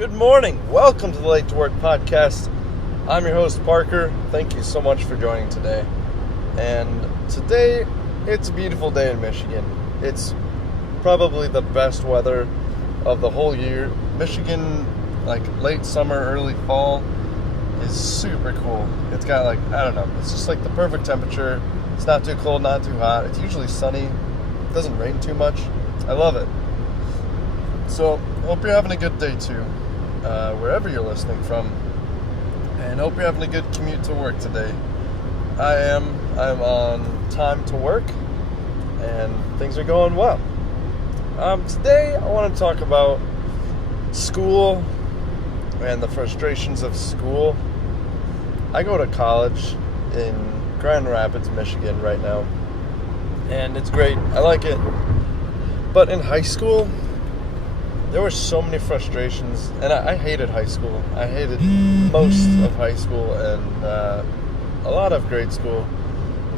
Good morning. Welcome to the Late to Work podcast. I'm your host, Parker. Thank you so much for joining today. And today, it's a beautiful day in Michigan. It's probably the best weather of the whole year. Michigan, like late summer, early fall, is super cool. It's got it's just like the perfect temperature. It's not too cold, not too hot. It's usually sunny. It doesn't rain too much. I love it. So, hope you're having a good day too, wherever you're listening from, and hope you're having a good commute to work today. I'm on time to work, and things are going well. Today, I want to talk about school and the frustrations of school. I go to college in Grand Rapids, Michigan right now, and it's great. I like it. But in high school, there were so many frustrations, and I hated high school. I hated most of high school and a lot of grade school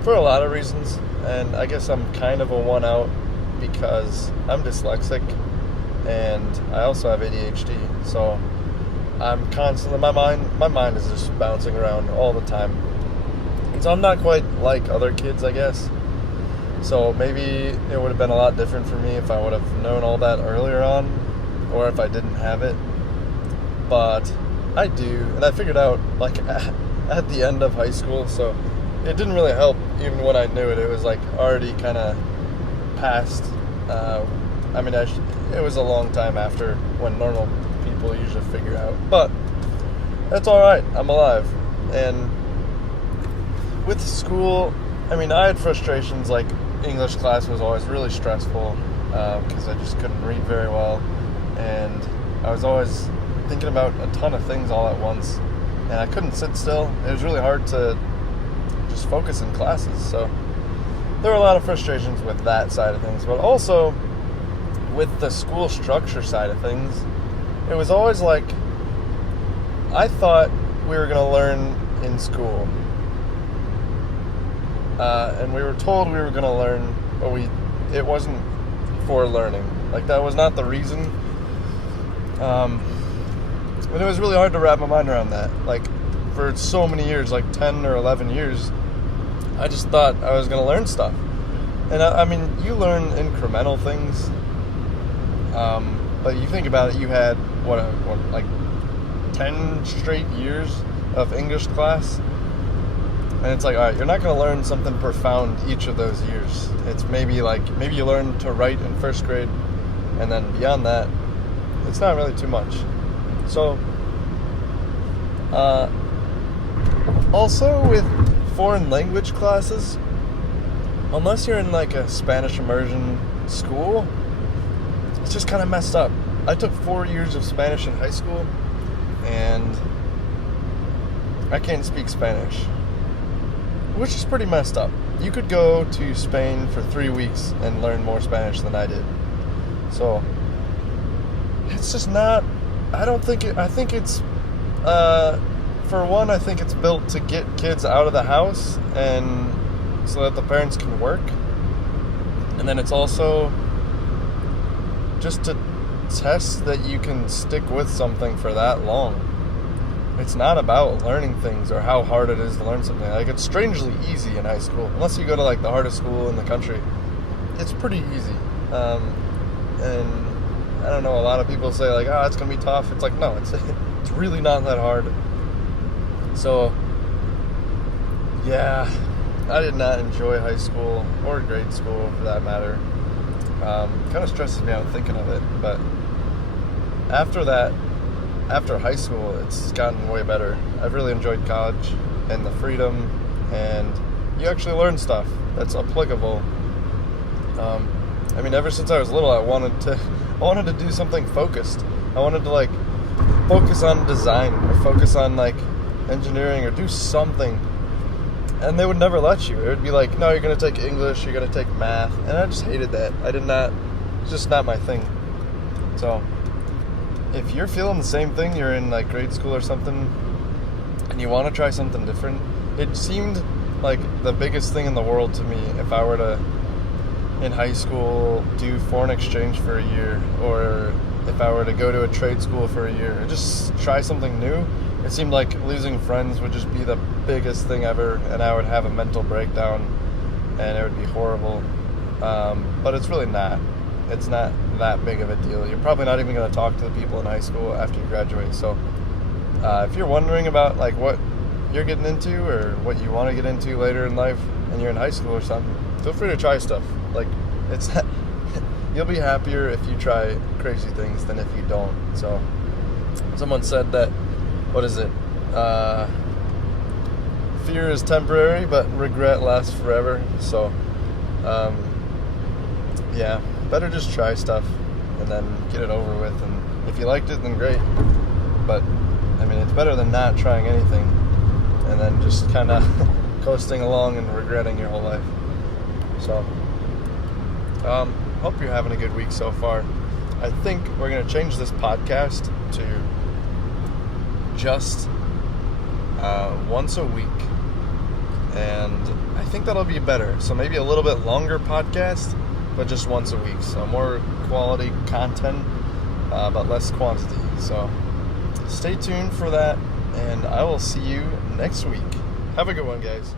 for a lot of reasons, and I guess I'm kind of a one out because I'm dyslexic and I also have ADHD, so I'm constantly, my mind is just bouncing around all the time, and so I'm not quite like other kids, I guess. So maybe it would have been a lot different for me if I would have known all that earlier on, or if I didn't have it. But I do, and I figured out like at the end of high school, so it didn't really help even when I knew it. It was like already kind of past. It was a long time after when normal people usually figure out, but that's all right. I'm alive. And with school, I had frustrations. Like English class was always really stressful because I just couldn't read very well, and I was always thinking about a ton of things all at once, and I couldn't sit still. It was really hard to just focus in classes, so there were a lot of frustrations with that side of things. But also with the school structure side of things, it was always like I thought we were going to learn in school, and we were told we were going to learn, but it wasn't for learning. Like, that was not the reason. And it was really hard to wrap my mind around that. Like, for so many years, like 10 or 11 years, I just thought I was going to learn stuff. And you learn incremental things. But you think about it, you had, like 10 straight years of English class. And it's like, all right, you're not going to learn something profound each of those years. It's maybe you learn to write in first grade, and then beyond that, it's not really too much. So, also with foreign language classes, unless you're in like a Spanish immersion school, it's just kind of messed up. I took 4 years of Spanish in high school, and I can't speak Spanish, which is pretty messed up. You could go to Spain for 3 weeks and learn more Spanish than I did. So, it's just not, I think it's, for one, I think it's built to get kids out of the house and so that the parents can work. And then it's also just to test that you can stick with something for that long. It's not about learning things or how hard it is to learn something. Like, it's strangely easy in high school. Unless you go to like the hardest school in the country, it's pretty easy. And I don't know, a lot of people say like, it's gonna be tough. It's like, no, it's really not that hard. So yeah, I did not enjoy high school or grade school for that matter. Kind of stresses me out thinking of it. But after high school, it's gotten way better. I've really enjoyed college and the freedom, and you actually learn stuff that's applicable. Ever since I was little, I wanted to do something focused. I wanted to like focus on design or focus on like engineering or do something, and they would never let you. It would be like, no, you're going to take English, you're going to take math, and I just hated that. It's just not my thing. So if you're feeling the same thing, you're in like grade school or something, and you want to try something different, it seemed like the biggest thing in the world to me if I were to, in high school, do foreign exchange for a year, or if I were to go to a trade school for a year and just try something new. It seemed like losing friends would just be the biggest thing ever, and I would have a mental breakdown, and it would be horrible. But it's really not. It's not that big of a deal. You're probably not even going to talk to the people in high school after you graduate. So if you're wondering about like what you're getting into or what you want to get into later in life, and you're in high school or something, feel free to try stuff. Like it's you'll be happier if you try crazy things than if you don't. So someone said that, what is it? Fear is temporary, but regret lasts forever. So, yeah, better just try stuff and then get it over with. And if you liked it, then great. But, I mean, it's better than not trying anything and then just kind of coasting along and regretting your whole life. So, hope you're having a good week so far. I think we're going to change this podcast to just once a week, and I think that'll be better. So maybe a little bit longer podcast, but just once a week, so more quality content, but less quantity. So stay tuned for that, and I will see you next week. Have a good one, guys.